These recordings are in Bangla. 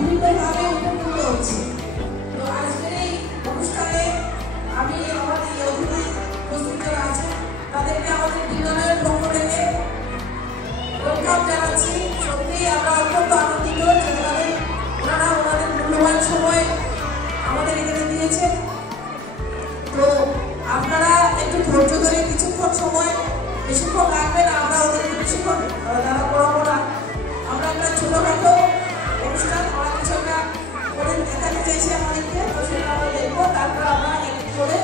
বিভিন্নভাবে উপকৃত হচ্ছে। তো আজকের এই অনুষ্ঠানে আমি আমাদের অতিথি উপস্থিত যারা আছেন তাদেরকে আমাদের বিদ্যালয়ের পক্ষ থেকে ওয়েলকাম জানাচ্ছি। সত্যি আমরা অত্যন্ত আনন্দিত যে ওনারা ওনাদের মূল্যবান সময় আমাদের এখানে দিয়েছেন। তো আপনারা একটু ধৈর্য ধরে কিছুক্ষণ সময়, বেশিক্ষণ লাগবে না, আমরা ওদেরকে বেশিক্ষণ তারা পড়াবো না। আমরা একটা ছোটখাটো অনুষ্ঠান ওরা কিছু একটা করে দেখাতে চাইছি আমাদেরকে, তো সেটা আমরা দেখবো। তারপর আমরা এক এক করে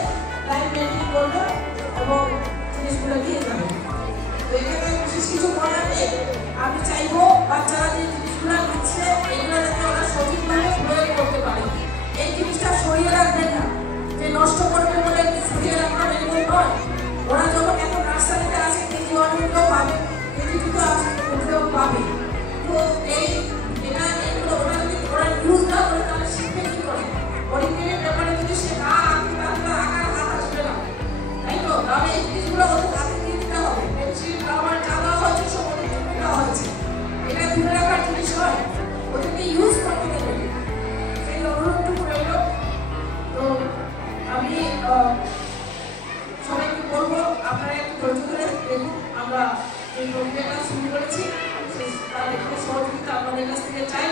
লাইভ মেনটেন করবো এবং জিনিসগুলো দিয়ে যাবো। তো এখানে বিশেষ কিছু বলার নেই। আমি চাইবো বাচ্চারা যে জিনিসগুলো দিচ্ছে এগুলো যাতে ওরা সঠিকভাবে প্রয়োগ করতে পারে। এই জিনিসটা সরিয়ে রাখবেন না, যে নষ্ট করবে বলে সরিয়ে রাখবেন এরকম নয়। ওরা যখন এখন নার্সারিতে আছে, কেজি 1 উঠলেও পাবে, কেজি 2 উঠলেও পাবে। তো এগুলো ওরা যদি ওরা ইউজ না করে তাহলে শিখবে কি করে? অরিজিনাল ব্যাপারে যদি সে না আঁকে তাহলে আঁকার হাত আসবে না, তাই তো? তাহলে এই জিনিসগুলো ওদের হাতে দিয়ে দিতে হবে। পেন্সিল, রাবার যা দেওয়া হয়েছে সব ওদের জন্য দেওয়া হয়েছে। এটা ধরে রাখার জিনিস নয়, ওদেরকে ইউজ করতে দেবে, সেই অনুরোধটুকু রইল। তো আমি সবাইকে বলবো আপনারা একটু ধৈর্য ধরে দেখুন। আমরা এই প্রক্রিয়াটা শুরু করেছি, তার এখানে সহযোগিতা আপনাদের কাছ থেকে চাই।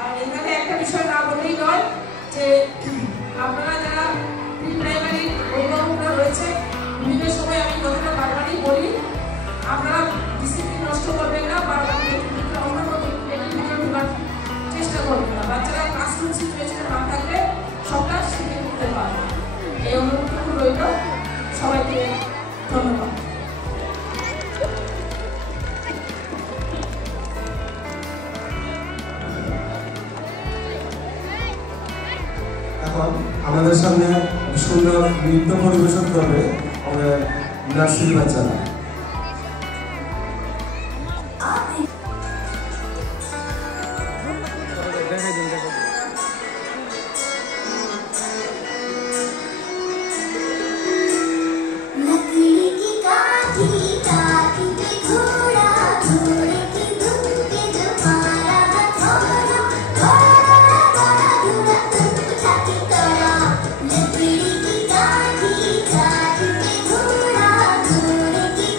আর এখানে একটা বিষয় না বললেই নয় যে আপনারা যারা প্রি প্রাইমারি অভিভাবকরা রয়েছে, বিভিন্ন সময় আমি কথাটা বারবারই বলি, আপনারা ডিসিপ্লিন নষ্ট করবেন না, বারবার অন্যান্য ভিতরে ঢোকার চেষ্টা করবেন না। বাচ্চারা ক্লাসরুম সিচুয়েশনে না থাকলে সবটা শিখে নিতে পারবে। এই অনুরোধটুকু রইল। সবাইকে ধন্যবাদ। এখন আমাদের সামনে সুন্দর নৃত্য পরিবেশন করবে আমাদের নার্সারি বাচ্চারা। लकड़ी की काठी काठी पे घोड़ा, घोड़े की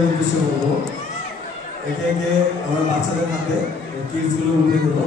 বাচ্চাদের উদ্দেশ্যে বলবো, একে একে আমরা বাচ্চাদের হাতে কিডসগুলো উঠে দেবো।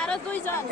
আরো দুইজন